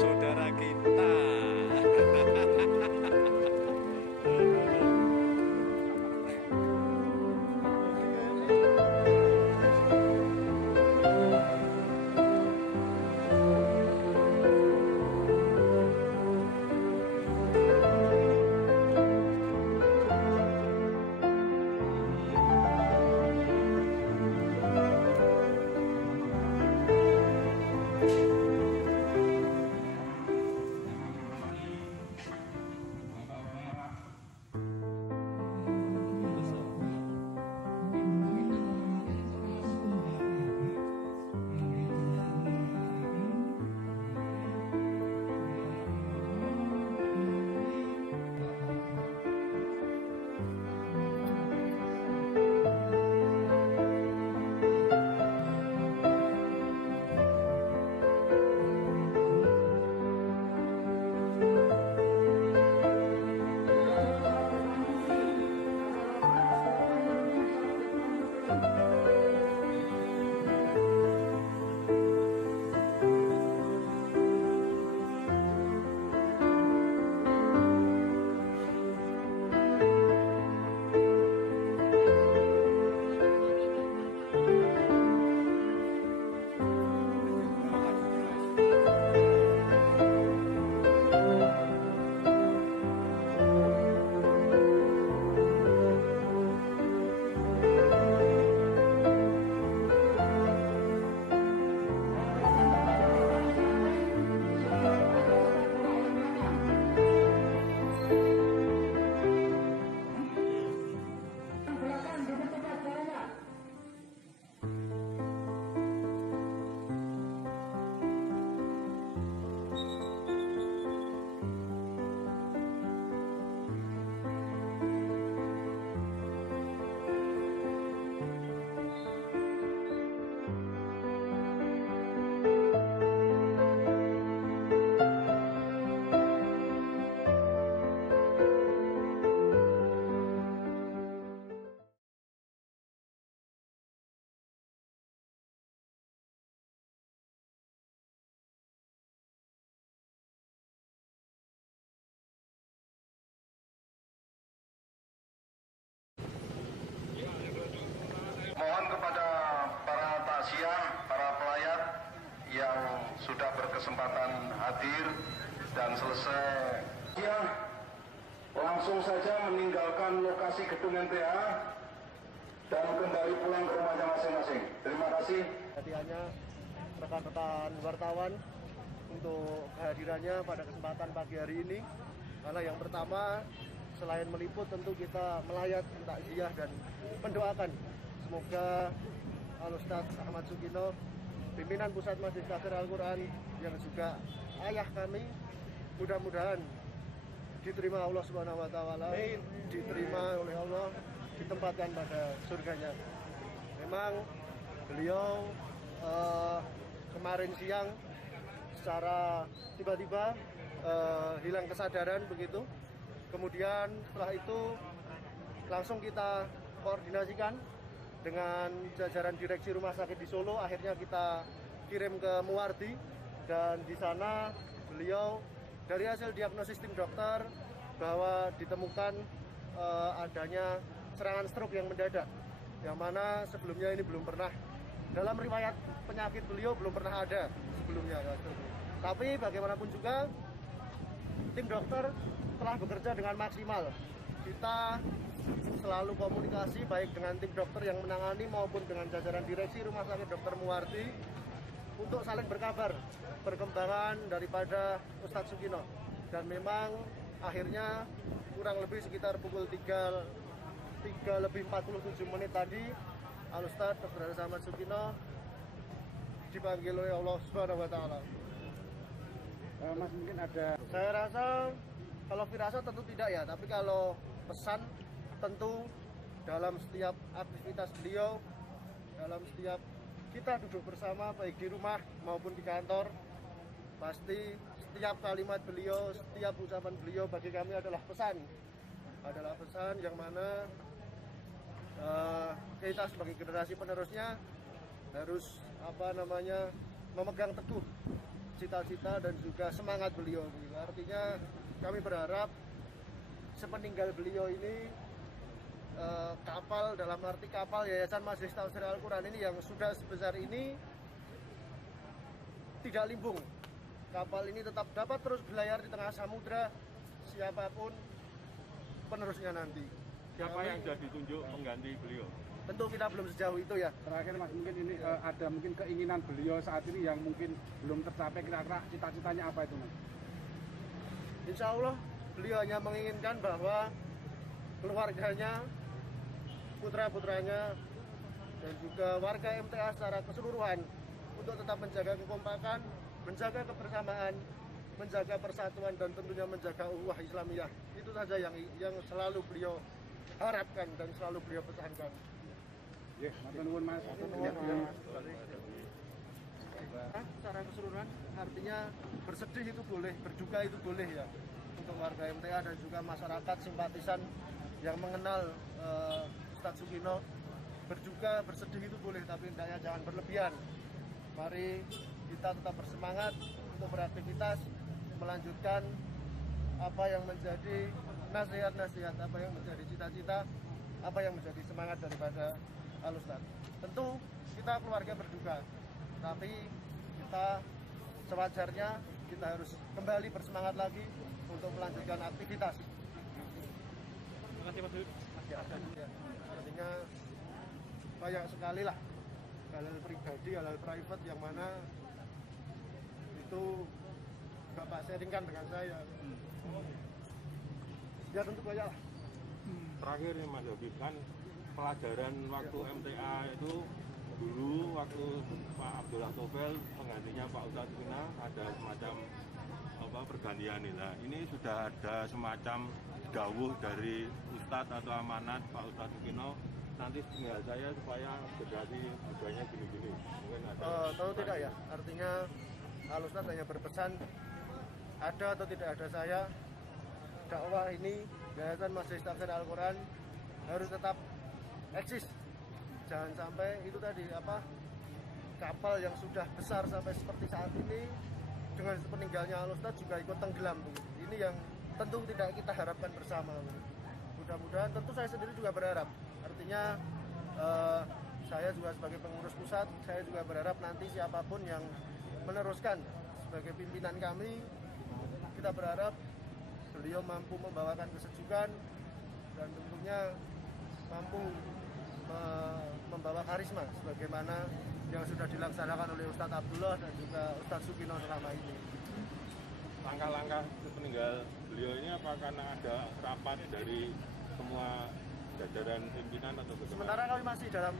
saudara kita. Mohon kepada para takziah, para pelayat yang sudah berkesempatan hadir dan selesai siang, langsung saja meninggalkan lokasi gedung MTA dan kembali pulang ke rumahnya masing-masing. Terima kasih. Hadiahnya rekan-rekan wartawan untuk kehadirannya pada kesempatan pagi hari ini. Karena yang pertama, selain meliput tentu kita melayat, takziah dan mendoakan semoga Al-Ustaz Ahmad Sukino, pimpinan Pusat Majelis Takfir Al-Quran yang juga ayah kami, mudah-mudahan diterima Allah Subhanahu wa Ta'ala, diterima oleh Allah, ditempatkan pada surganya. Memang beliau kemarin siang secara tiba-tiba hilang kesadaran begitu. Kemudian setelah itu langsung kita koordinasikan dengan jajaran direksi rumah sakit di Solo. Akhirnya kita kirim ke Muwardi dan di sana beliau dari hasil diagnosis tim dokter bahwa ditemukan adanya serangan stroke yang mendadak, yang mana sebelumnya ini belum pernah dalam riwayat penyakit beliau belum pernah ada sebelumnya. Tapi bagaimanapun juga tim dokter telah bekerja dengan maksimal. Kita selalu komunikasi baik dengan tim dokter yang menangani maupun dengan jajaran direksi Rumah Sakit Dr. Muwardi untuk saling berkabar perkembangan daripada Ustadz Sukino. Dan memang akhirnya kurang lebih sekitar pukul 3 lebih 47 menit tadi Al-Ustadz Dr. Ahmad Sukino dipanggil oleh Allah Subhanahu wa Ta'ala. Mas, mungkin ada, saya rasa kalau firasat tentu tidak ya, tapi kalau pesan tentu dalam setiap aktivitas beliau, dalam setiap kita duduk bersama baik di rumah maupun di kantor, pasti setiap kalimat beliau, setiap ucapan beliau bagi kami adalah pesan yang mana kita sebagai generasi penerusnya harus memegang teguh cita-cita dan juga semangat beliau. Artinya kami berharap sepeninggal beliau ini kapal, dalam arti kapal Yayasan Majelis Tafsir Al-Quran ini yang sudah sebesar ini tidak limbung. Kapal ini tetap dapat terus berlayar di tengah samudra siapapun penerusnya nanti. Siapa yang sudah ditunjuk pengganti beliau? Tentu kita belum sejauh itu ya. Terakhir Mas, mungkin ini ada mungkin keinginan beliau saat ini yang mungkin belum tercapai, kira-kira cita-citanya apa itu Mas? Insya Allah beliau hanya menginginkan bahwa keluarganya, putra-putranya, dan juga warga MTA secara keseluruhan untuk tetap menjaga kekompakan, menjaga kebersamaan, menjaga persatuan, dan tentunya menjaga ukhuwah Islamiyah. Itu saja yang selalu beliau harapkan dan selalu beliau pesankan. Ya, matur nuwun Mas. Secara keseluruhan artinya bersedih itu boleh, berduka itu boleh ya, untuk warga MTA dan juga masyarakat simpatisan yang mengenal Ustadz Sukino. Berduka, bersedih itu boleh, tapi hendaknya jangan berlebihan. Mari kita tetap bersemangat untuk beraktivitas, melanjutkan apa yang menjadi nasihat-nasihat, apa yang menjadi cita-cita, apa yang menjadi semangat daripada Al-Ustadz. Tentu kita keluarga berduka, tapi kita sewajarnya kita harus kembali bersemangat lagi untuk melanjutkan aktivitas. Terima kasih Mas. Ya, artinya banyak sekali lah hal-hal pribadi, hal-hal private yang mana itu Bapak sharingkan dengan saya. Ya tentu banyak lah. Terakhir nih Mas Habib, kan pelajaran waktu MTA itu dulu waktu Pak Abdullah Tobel penggantinya Pak Ustadz Sukino ada semacam pergantian ini. Nah, ini sudah ada semacam dawuh dari Ustadz atau amanat Pak Ustadz Sukino, nanti tinggal saya supaya generasi mudanya gini-gini. Mungkin ada. Tahu tidak ya, artinya Al-Ustadz hanya berpesan ada atau tidak ada saya, dakwah ini Yayasan Majelis Tafsir Al-Quran harus tetap eksis. Jangan sampai itu tadi kapal yang sudah besar sampai seperti saat ini dengan peninggalnya Al-Ustadz juga ikut tenggelam. Ini yang tentu tidak kita harapkan bersama. Mudah-mudahan, tentu saya sendiri juga berharap. Artinya saya juga sebagai pengurus pusat, saya juga berharap nanti siapapun yang meneruskan sebagai pimpinan kami, kita berharap beliau mampu membawakan kesejukan dan tentunya mampu membawa karisma sebagaimana yang sudah dilaksanakan oleh Ustadz Abdullah dan juga Ustadz Sukino selama ini. Langkah-langkah peninggal beliau ini apa karena ada rapat dari semua jajaran pimpinan atau bagaimana? Sementara kami masih dalam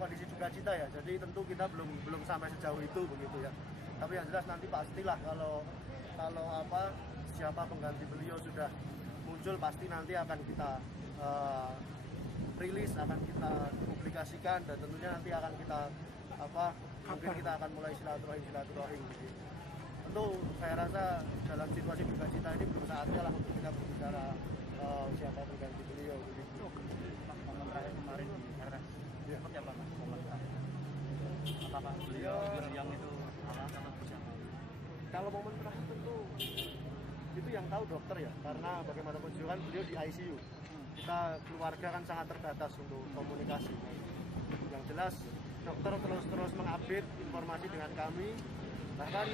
kondisi duka cita ya, jadi tentu kita belum sampai sejauh itu begitu ya. Tapi yang jelas nanti pastilah kalau siapa pengganti beliau sudah muncul, pasti nanti akan kita rilis, akan kita publikasikan, dan tentunya nanti akan kita mungkin kita akan mulai silaturahim. Tentu saya rasa dalam situasi duka cita ini belum saatnya lah untuk kita berbicara siapa pengganti beliau. Momen terakhir kemarin di RS, seperti apa Mas? Momen terakhir. Apakah beliau yang itu kalau momen terakhir tentu itu yang tahu dokter ya, karena bagaimanapun juga kan beliau di ICU. Kita keluarga kan sangat terbatas untuk komunikasi. Yang jelas dokter terus mengupdate informasi dengan kami. Bahkan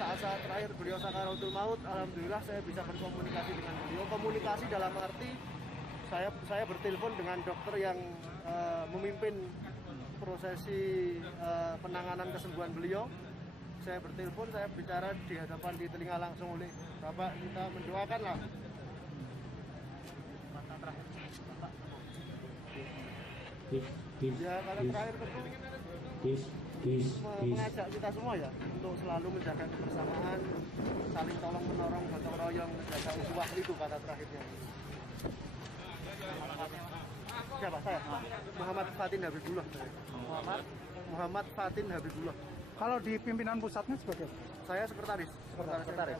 saat-saat terakhir beliau sakaratul maut, alhamdulillah saya bisa berkomunikasi dengan beliau. Komunikasi dalam arti saya bertelepon dengan dokter yang memimpin prosesi penanganan kesembuhan beliau. Saya bertelepon, saya bicara di hadapan, di telinga langsung oleh Bapak, kita mendoakanlah. Masa terakhir Bapak. Ya, kalau terakhir tentu mengajak kita semua ya untuk selalu menjaga kebersamaan, saling tolong menolong, gotong royong, menjaga ukhuwah, itu kata terakhirnya. Siapa saya? Muhammad Fatin Habibullah. Muhammad Fatin Habibullah. Kalau di pimpinan pusatnya sebagai saya sekretaris. Pusat, ya.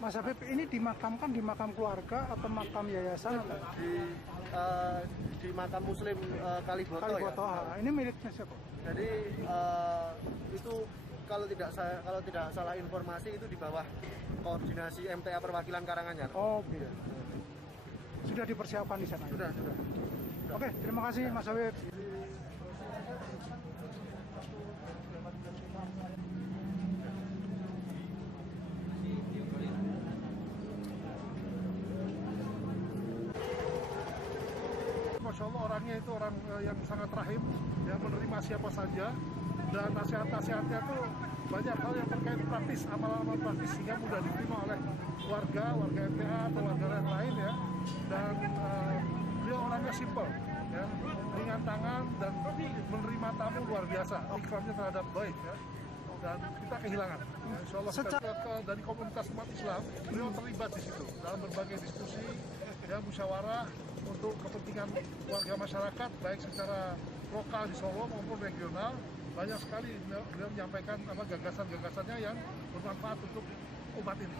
Mas Habib ini dimakamkan di makam keluarga atau makam yayasan? Di makam Muslim Kaliboto. Ya? Ini miliknya siapa? Jadi itu kalau tidak salah informasi itu di bawah koordinasi MTA Perwakilan Karanganyar. Oh, gitu. Sudah dipersiapkan di sana? Sudah. Oke, terima kasih Mas Awid. Masya Allah orangnya itu orang yang sangat rahim, yang menerima siapa saja, dan nasihat-nasihatnya itu banyak hal yang terkait praktis, amal-amal praktis sehingga mudah diterima oleh warga MTA atau warga yang lain ya. Dan beliau orangnya simple, ya, ringan tangan dan menerima tamu luar biasa. Ikramnya terhadap baik ya. Dan kita kehilangan. Ya, insya Allah dari komunitas umat Islam, beliau terlibat di situ dalam berbagai diskusi, ya, musyawarah untuk kepentingan warga masyarakat baik secara lokal di Solo maupun regional. Banyak sekali beliau menyampaikan gagasan-gagasannya yang bermanfaat untuk umat ini.